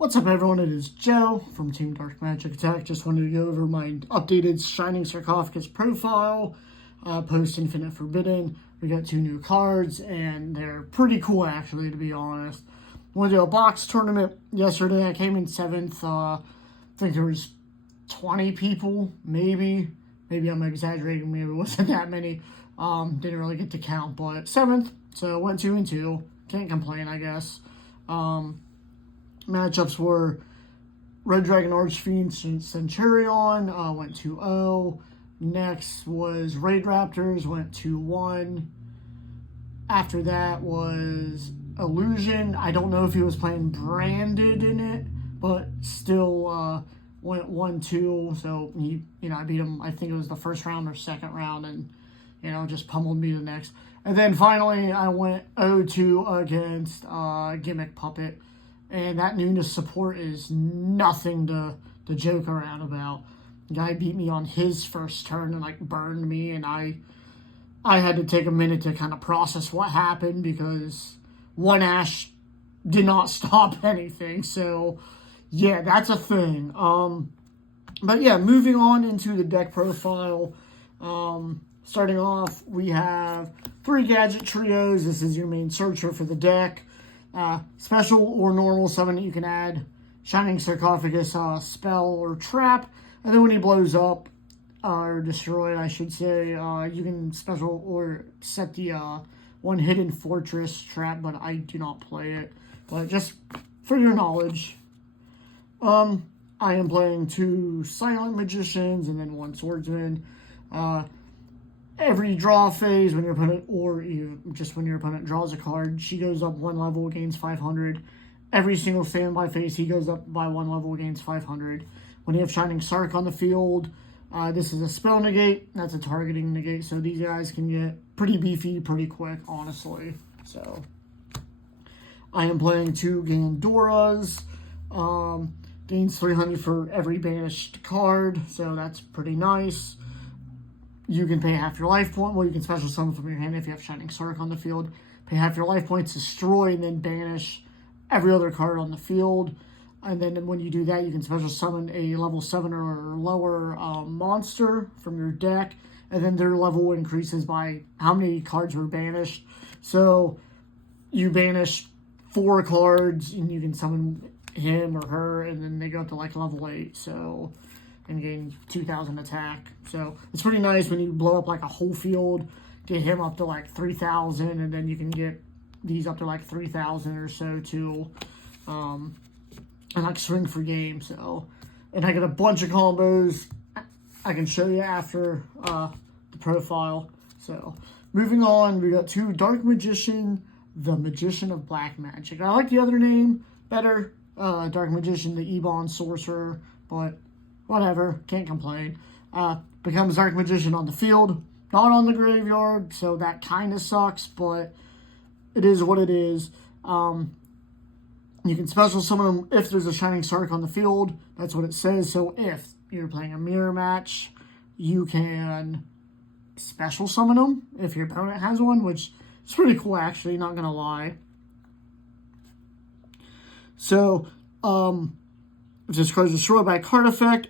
What's up, everyone? It is Joe from Team Dark Magic Attack. Just wanted to go over my updated Shining Sarcophagus profile, post Infinite Forbidden. We got 2 new cards, and they're pretty cool, actually, to be honest. Went to a box tournament yesterday. I came in 7th. I think there was 20 people, maybe. Maybe I'm exaggerating. Maybe it wasn't that many. Didn't really get to count, but 7th. So went 2-2. Can't complain, I guess. Matchups were Red Dragon Archfiend Centurion, went 2-0. Next was Raid Raptors, went 2-1. After that was Illusion. I don't know if he was playing Branded in it, but still went 1-2. So I beat him. I think it was the first round or second round, and just pummeled me the next. And then finally, I went 0-2 against Gimmick Puppet. And that newness support is nothing to joke around about. The guy beat me on his first turn and burned me, and I had to take a minute to kind of process what happened because one Ash did not stop anything. So yeah, that's a thing. But yeah, moving on into the deck profile. Starting off, we have 3 gadget trios. This is your main searcher for the deck. Special or normal summon that you can add Shining Sarcophagus spell or trap, and then when he blows up or destroyed, I should say, you can special or set the one hidden fortress trap, but I do not play it. But just for your knowledge, I am playing 2 silent magicians and then 1 swordsman. Every draw phase, when your opponent, or just when your opponent draws a card, she goes up 1 level, gains 500. Every single standby phase, he goes up by 1 level, gains 500. When you have Shining Sarc on the field, this is a spell negate. That's a targeting negate, so these guys can get pretty beefy pretty quick, honestly. So, I am playing 2 Gandoras. Gains 300 for every banished card, so that's pretty nice. You can pay half your life point. Well, you can special summon from your hand if you have Shining Sarc on the field. Pay half your life points, destroy, and then banish every other card on the field. And then when you do that, you can special summon a level 7 or lower monster from your deck. And then their level increases by how many cards were banished. So you banish 4 cards, and you can summon him or her, and then they go up to level 8. So... and gain 2,000 attack. So it's pretty nice when you blow up a whole field, get him up to 3,000, and then you can get these up to 3,000 or so too, and swing for game. So, and I got a bunch of combos I can show you after the profile. So moving on, we got 2 Dark Magician, the Magician of Black Magic. I like the other name better, Dark Magician, the Ebon Sorcerer, but whatever, can't complain. Becomes Dark Magician on the field, not on the graveyard, so that kind of sucks, but it is what it is. You can special summon them if there's a Shining Sarc on the field. That's what it says. So if you're playing a mirror match, you can special summon them if your opponent has one, which is pretty cool, actually, not going to lie. So, if this card is destroyed by a card effect,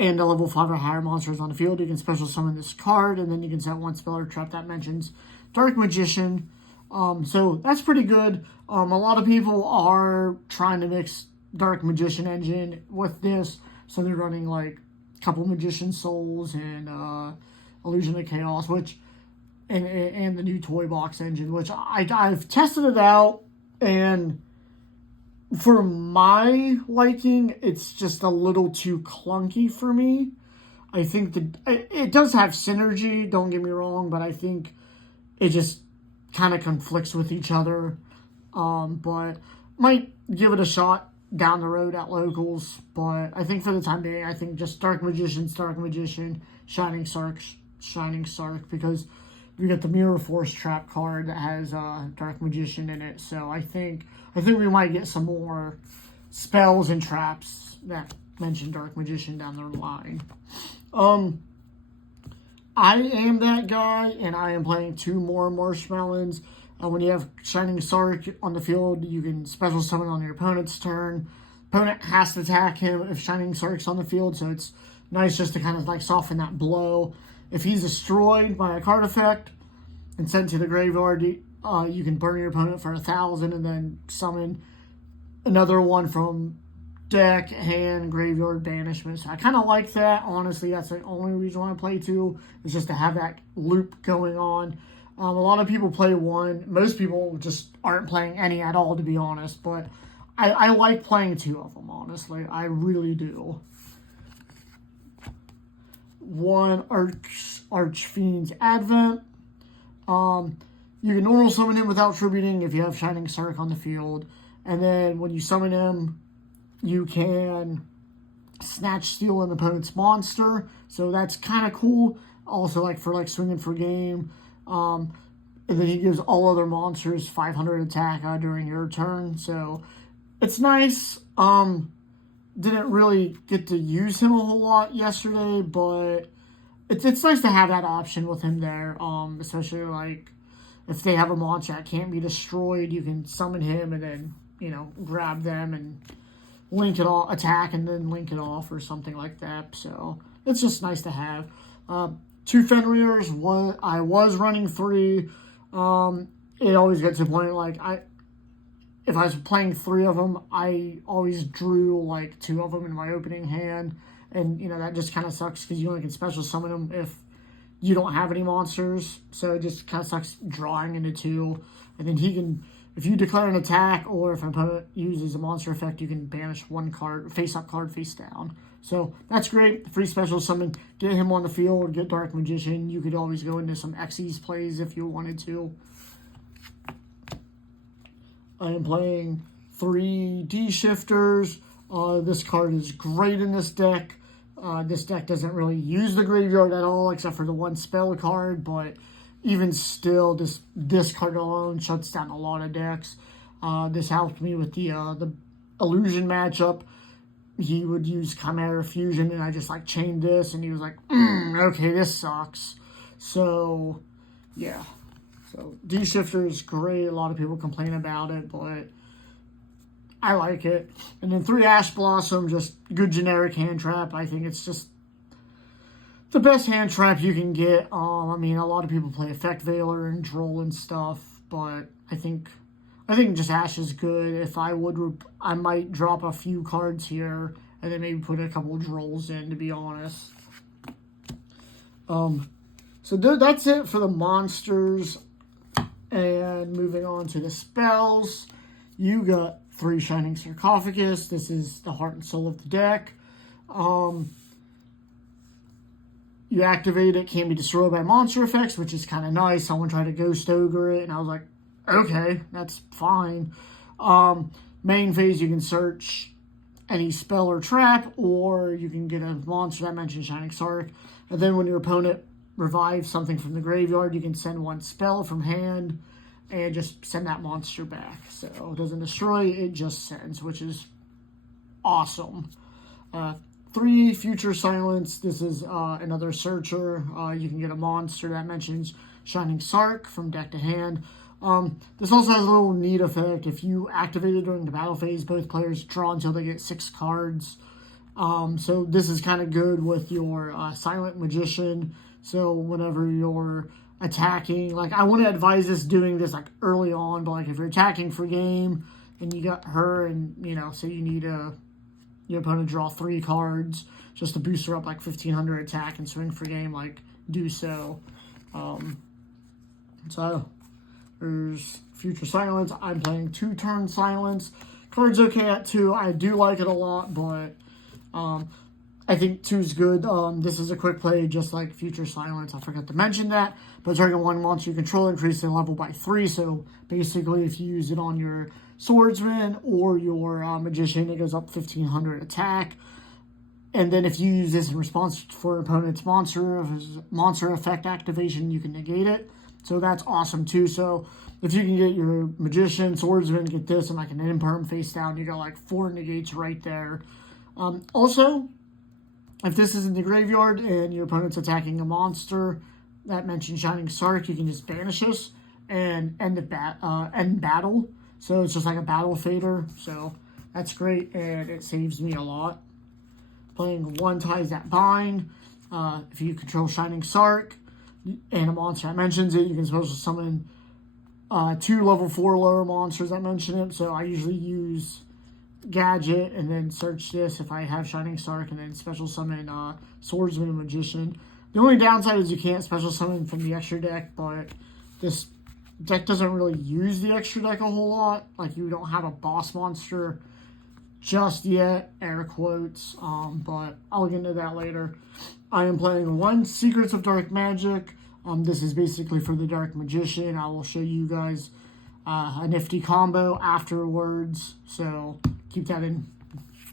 and a level 5 or higher monster is on the field, you can special summon this card, and then you can set 1 spell or trap that mentions Dark Magician. So that's pretty good. A lot of people are trying to mix Dark Magician engine with this, so they're running a couple Magician Souls and Illusion of Chaos, and the new Toy Box engine, which I've tested it out, and for my liking, it's just a little too clunky for me. I think it does have synergy, don't get me wrong, but I think it just kind of conflicts with each other. But might give it a shot down the road at locals. But I think for the time being, I think just Dark Magician, Shining Sarc, because we got the Mirror Force trap card that has Dark Magician in it. So I think we might get some more spells and traps that mention Dark Magician down the line. I am that guy, and I am playing 2 more Marshmallows. When you have Shining Sarc on the field, you can special summon on your opponent's turn. opponent has to attack him if Shining Sarc's on the field, so it's nice just to kind of like soften that blow. If he's destroyed by a card effect and sent to the graveyard, you can burn your opponent for 1,000 and then summon another one from deck, hand, graveyard, banishment. So I kind of like that. Honestly, that's the only reason why I play 2, is just to have that loop going on. A lot of people play 1. Most people just aren't playing any at all, to be honest. But I like playing 2 of them, honestly. I really do. 1 Archfiend's Advent. You can normal summon him without tributing if you have Shining Sarc on the field. And then when you summon him, you can snatch, steal an opponent's monster. So that's kind of cool. Also, like for like swinging for game. And then he gives all other monsters 500 attack during your turn. So it's nice. Didn't really get to use him a whole lot yesterday, but it's nice to have that option with him there. Especially like if they have a monster that can't be destroyed, you can summon him and then, you know, grab them and link it off, attack and then link it off or something like that. So it's just nice to have. 2 Fenrir's, I was running 3. It always gets to the point like if I was playing 3 of them, I always drew like 2 of them in my opening hand. And, you know, that just kind of sucks because you only can special summon them if you don't have any monsters. So it just kind of sucks drawing into 2. And then he can, if you declare an attack or if an opponent uses a monster effect, you can banish 1 card, face-up card, face down. So that's great. Free special summon, get him on the field, get Dark Magician. You could always go into some Xyz plays if you wanted to. I am playing 3 D-Shifters. This card is great in this deck. This deck doesn't really use the graveyard at all except for the 1 spell card, but even still, this card alone shuts down a lot of decks. This helped me with the illusion matchup. He would use Chimera Fusion, and I just like chained this, and he was like, okay, this sucks. So, yeah. So, D-Shifter is great. A lot of people complain about it, but I like it. And then 3 Ash Blossom, just good generic hand trap. I think it's just the best hand trap you can get. I mean, a lot of people play Effect Veiler and Droll and stuff, but I think just Ash is good. If I would, I might drop a few cards here and then maybe put a couple of Drolls in, to be honest. So that's it for the monsters. And moving on to the spells, you got 3 Shining Sarcophagus. This is the heart and soul of the deck. You activate it, can't be destroyed by monster effects, which is kind of nice. Someone tried to Ghost Ogre it, and I was like, okay, that's fine. Main phase, you can search any spell or trap, or you can get a monster that mentions Shining Sarc. And then when your opponent revives something from the graveyard, you can send 1 spell from hand and just send that monster back. So it doesn't destroy, it just sends, which is awesome. 3 Future Silence. This is another searcher. You can get a monster that mentions Shining Sarc from deck to hand. This also has a little neat effect. If you activate it during the battle phase, both players draw until they get 6 cards. So this is kind of good with your Silent Magician. So whenever you're attacking, like I wouldn't advise this doing this like early on, but like if you're attacking for game and you got her and, you know, so you need your opponent draw 3 cards just to boost her up like 1,500 attack and swing for game, like do so. So there's Future Silence. I'm playing 2 Turn Silence. Card's okay at 2. I do like it a lot, but I think 2 is good. This is a quick play just like Future Silence. I forgot to mention that. But target 1 monster you control, increase the level by 3. So basically if you use it on your Swordsman or your Magician, it goes up 1,500 attack. And then if you use this in response for an opponent's monster effect activation, you can negate it. So that's awesome too. So if you can get your Magician, Swordsman, get this, and like an imperm face down, you got like 4 negates right there. Also, if this is in the graveyard and your opponent's attacking a monster that mentions Shining Sarc, you can just banish this and end battle. So it's just like a battle fader. So That's great, and it saves me a lot. Playing 1 Ties That Bind. If you control Shining Sarc and a monster that mentions it, you can special summon 2 level 4 lower monsters that mention it. So I usually use Gadget and then search this if I have Shining Sarc, and then special summon Swordsman and Magician. The only downside is you can't special summon from the extra deck, but this deck doesn't really use the extra deck a whole lot. Like, you don't have a boss monster just yet, air quotes, but I'll get into that later. I am playing 1 Secrets of Dark Magic. This is basically for the Dark Magician. I will show you guys a nifty combo afterwards, so keep that in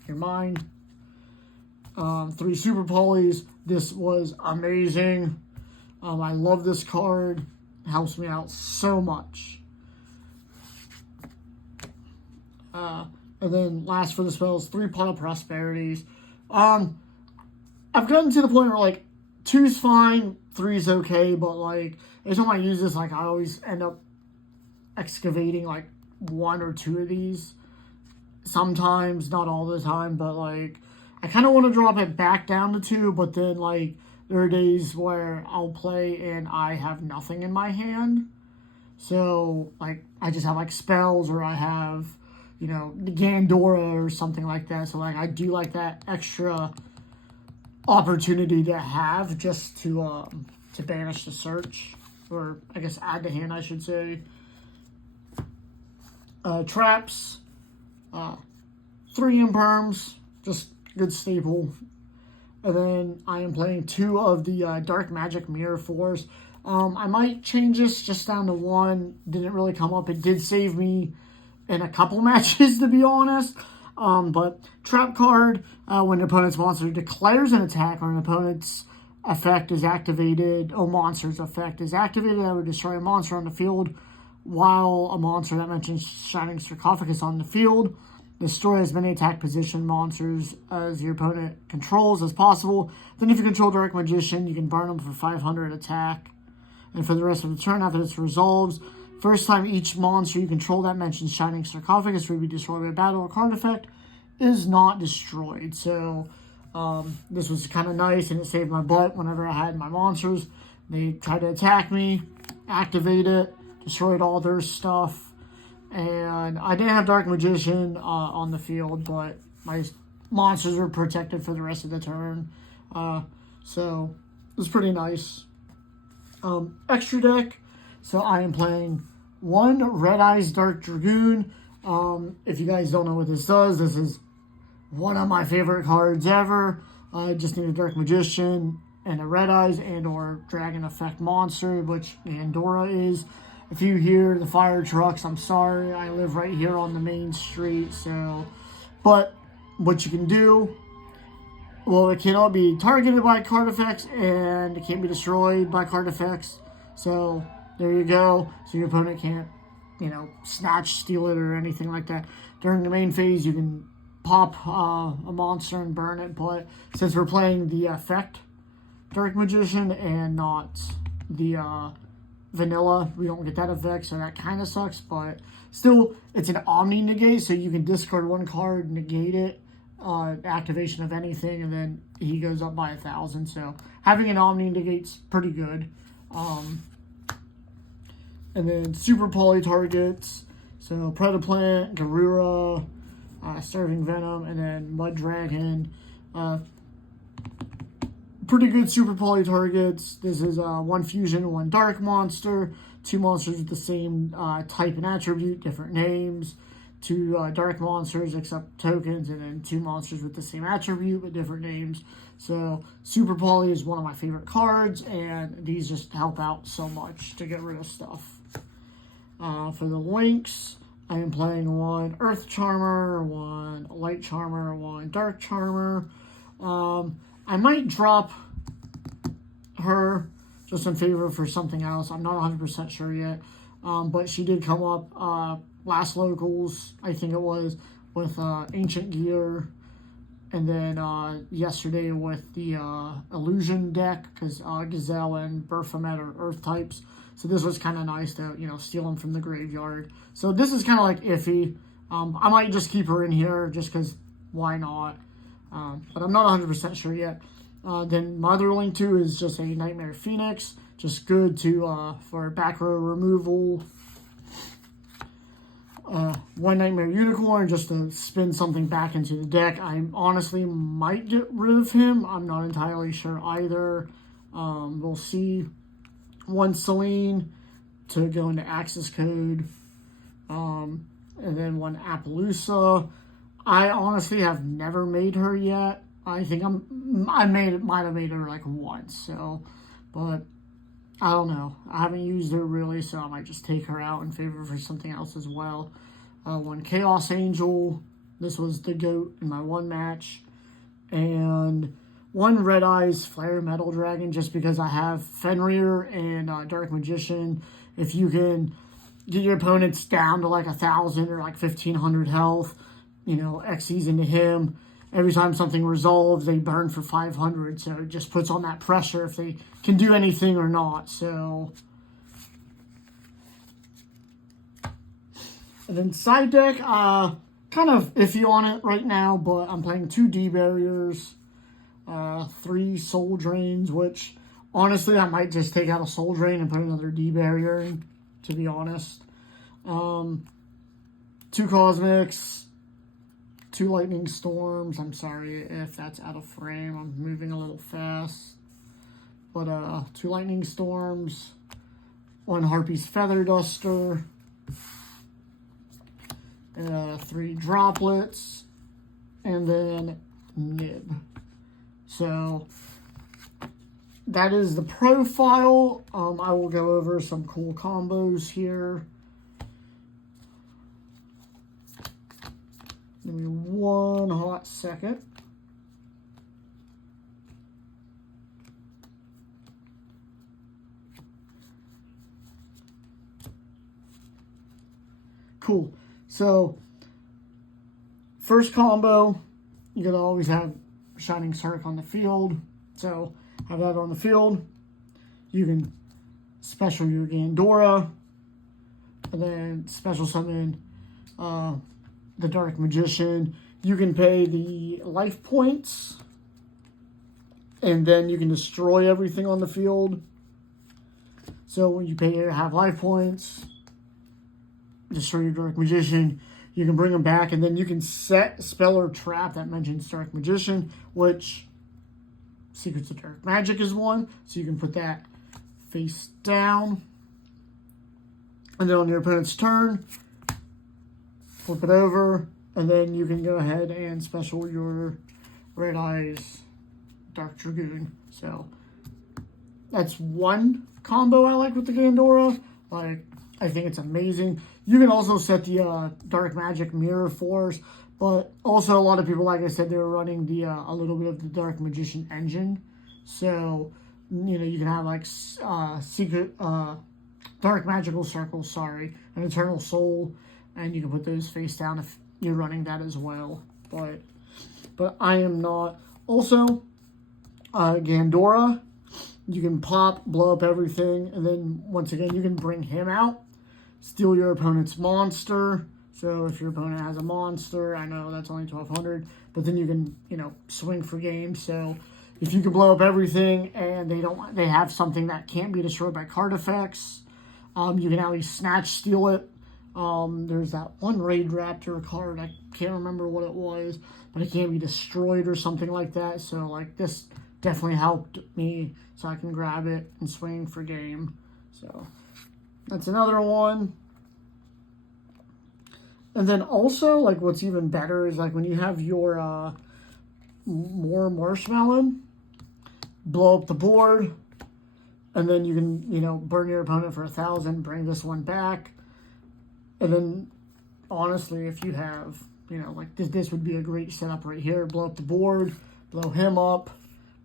your mind. 3 Super Polys. This was amazing. I love this card. It helps me out so much. And then last for the spells, 3 Pot of Prosperities. I've gotten to the point where, like, 2's fine, 3's okay, but, like, every time I use this, like, I always end up excavating, like, 1 or 2 of these. Sometimes, not all the time, but, like, I kind of want to drop it back down to 2, but then, like, there are days where I'll play and I have nothing in my hand. So, like, I just have, like, spells, or I have, you know, the Gandora or something like that. So, like, I do like that extra opportunity to have just to banish the search, or I guess add to hand, I should say. Traps, 3 Imperms, just good staple. And then I am playing 2 of the Dark Magic Mirror Force. I might change this just down to 1. Didn't really come up. It did save me in a couple matches, to be honest. But trap card, when an opponent's monster declares an attack or an opponent's effect is activated, monster's effect is activated, that would destroy a monster on the field while a monster that mentions Shining Sarcophagus on the field. Destroy as many attack position monsters as your opponent controls as possible. Then if you control Dark Magician, you can burn them for 500 attack. And for the rest of the turn after this resolves, first time each monster you control that mentions Shining Sarcophagus will be destroyed by a battle or card effect is not destroyed. So this was kind of nice, and it saved my butt whenever I had my monsters. They tried to attack me, activate it, destroyed all their stuff. And I didn't have Dark Magician on the field, but my monsters were protected for the rest of the turn. So it was pretty nice. Extra deck. So I am playing 1 Red Eyes Dark Dragoon. If you guys don't know what this does, this is one of my favorite cards ever. I just need a Dark Magician and a Red Eyes and or Dragon Effect monster, which Gandora is. If you hear the fire trucks, I'm sorry. I live right here on the main street, so... But what you can do... Well, it cannot be targeted by card effects, and it can't be destroyed by card effects. So, there you go. So your opponent can't, you know, snatch, steal it, or anything like that. During the main phase, you can pop a monster and burn it, but since we're playing the effect Dark Magician and not the vanilla, we don't get that effect, so that kind of sucks, but still, it's an Omni negate, so you can discard 1 card, negate it, activation of anything, and then he goes up by 1,000, so having an Omni negate's pretty good. And then Super Poly targets, so Predaplant, Garura, Serving Venom, and then Mud Dragon. Pretty good Super Poly targets. This is 1 fusion, 1 dark monster, 2 monsters with the same type and attribute, different names, 2 dark monsters except tokens, and then 2 monsters with the same attribute but different names. So Super Poly is one of my favorite cards, and these just help out so much to get rid of stuff. For the links, I am playing 1 Earth Charmer, 1 Light Charmer, 1 Dark Charmer. I might drop her just in favor for something else. I'm not 100% sure yet. But she did come up last locals, I think it was, with Ancient Gear. And then yesterday with the Illusion deck, because Gazelle and Baphomet are Earth types. So this was kind of nice to, you know, steal them from the graveyard. So this is kind of like iffy. I might just keep her in here just because why not? But I'm not 100% sure yet. Then my other link to is just a Nightmare Phoenix, just good to for back row removal. One Nightmare Unicorn just to spin something back into the deck. I honestly might get rid of him. I'm not entirely sure either. We'll see. One Celine to go into Access Code. And then one Appaloosa. I honestly have never made her yet. I think might have made her like once. So, but I don't know. I haven't used her really, so I might just take her out in favor for something else as well. One Chaos Angel. This was the GOAT in my one match. And one Red Eyes Flare Metal Dragon, just because I have Fenrir and Dark Magician. If you can get your opponents down to like 1,000 or like 1,500 health, you know, Xyz into him. Every time something resolves, they burn for 500. So it just puts on that pressure if they can do anything or not. So, and then side deck, kind of iffy on it right now, but I'm playing 2 D barriers, 3 soul drains, which honestly I might just take out a soul drain and put another D barrier in, to be honest. 2 cosmics, 2 lightning storms. I'm sorry if that's out of frame. I'm moving a little fast. But 2 lightning storms, 1 Harpy's Feather Duster, 3 droplets, and then nib. So that is the profile. I will go over some cool combos here. Give me one hot second. Cool. So, first combo, you gotta always have Shining Sarc on the field. So, have that on the field. You can special your Gandora, and then special summon the Dark Magician. You can pay the life points, and then you can destroy everything on the field. So when you have life points, destroy your Dark Magician, you can bring them back, and then you can set spell or trap that mentions Dark Magician, which Secrets of Dark Magic is one. So you can put that face down, and then on your opponent's turn, flip it over, and then you can go ahead and special your Red Eyes Dark Dragoon. So that's one combo I like with the Gandora. Like, I think it's amazing. You can also set the Dark Magic Mirror Force, but also a lot of people, like I said, they were running the a little bit of the Dark Magician engine. So, you know, you can have like Dark Magical Circle, an Eternal Soul, and you can put those face down if you're running that as well. But I am not. Also, Gandora, you can pop, blow up everything, and then once again, you can bring him out, steal your opponent's monster. So if your opponent has a monster, I know that's only 1,200, but then you can, you know, swing for game. So if you can blow up everything and they have something that can't be destroyed by card effects, you can at least snatch steal it. There's that one Raid Raptor card, I can't remember what it was, but it can't be destroyed or something like that. So like this definitely helped me, so I can grab it and swing for game. So that's another one. And then also, like, what's even better is like when you have your more marshmallow, blow up the board, and then you can, you know, burn your opponent for 1,000, bring this one back. And then, honestly, if you have, you know, like this would be a great setup right here. Blow up the board, blow him up,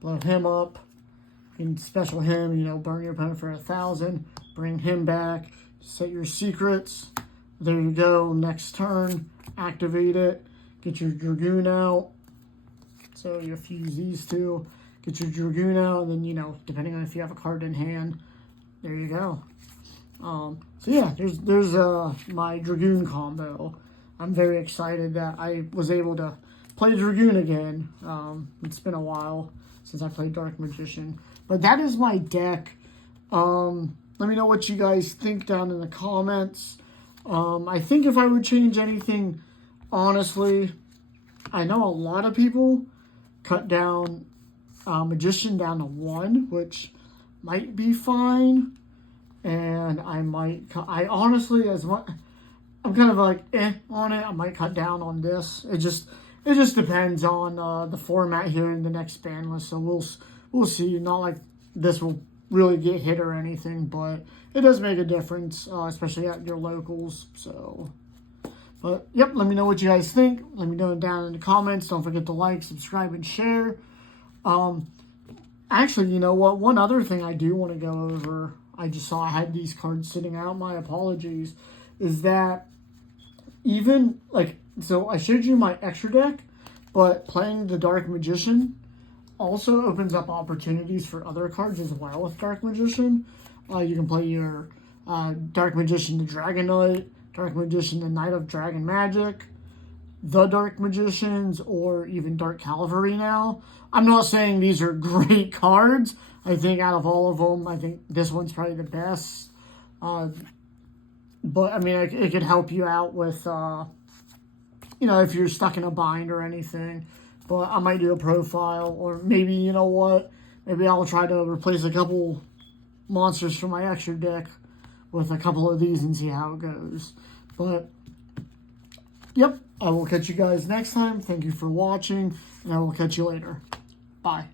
you can special him, you know, burn your opponent for 1,000, bring him back, set your secrets. There you go. Next turn, activate it, get your Dragoon out. So you fuse these two, get your Dragoon out, and then, you know, depending on if you have a card in hand, there you go. So yeah, there's my Dragoon combo. I'm very excited that I was able to play Dragoon again. It's been a while since I played Dark Magician. But that is my deck. Let me know what you guys think down in the comments. I think if I would change anything, honestly, I know a lot of people cut down Magician down to 1, which might be fine. And I honestly, I'm kind of like on it. I might cut down on this. It just depends on the format here in the next ban list. So we'll see. Not like this will really get hit or anything, but it does make a difference, especially at your locals. So, but yep, let me know what you guys think. Let me know down in the comments. Don't forget to like, subscribe, and share. Actually, you know what? One other thing I do want to go over. I just saw I had these cards sitting out. My apologies. Is that even like, so I showed you my extra deck, but playing the Dark Magician also opens up opportunities for other cards as well with Dark Magician. You can play your Dark Magician the Dragon Knight, Dark Magician the Knight of Dragon Magic, the Dark Magicians, or even Dark Cavalry now. I'm not saying these are great cards. I think out of all of them, I think this one's probably the best. But, I mean, it could help you out with, you know, if you're stuck in a bind or anything. But I might do a profile, or maybe, you know what, maybe I'll try to replace a couple monsters from my extra deck with a couple of these and see how it goes. But, yep, I will catch you guys next time. Thank you for watching, and I will catch you later. Bye.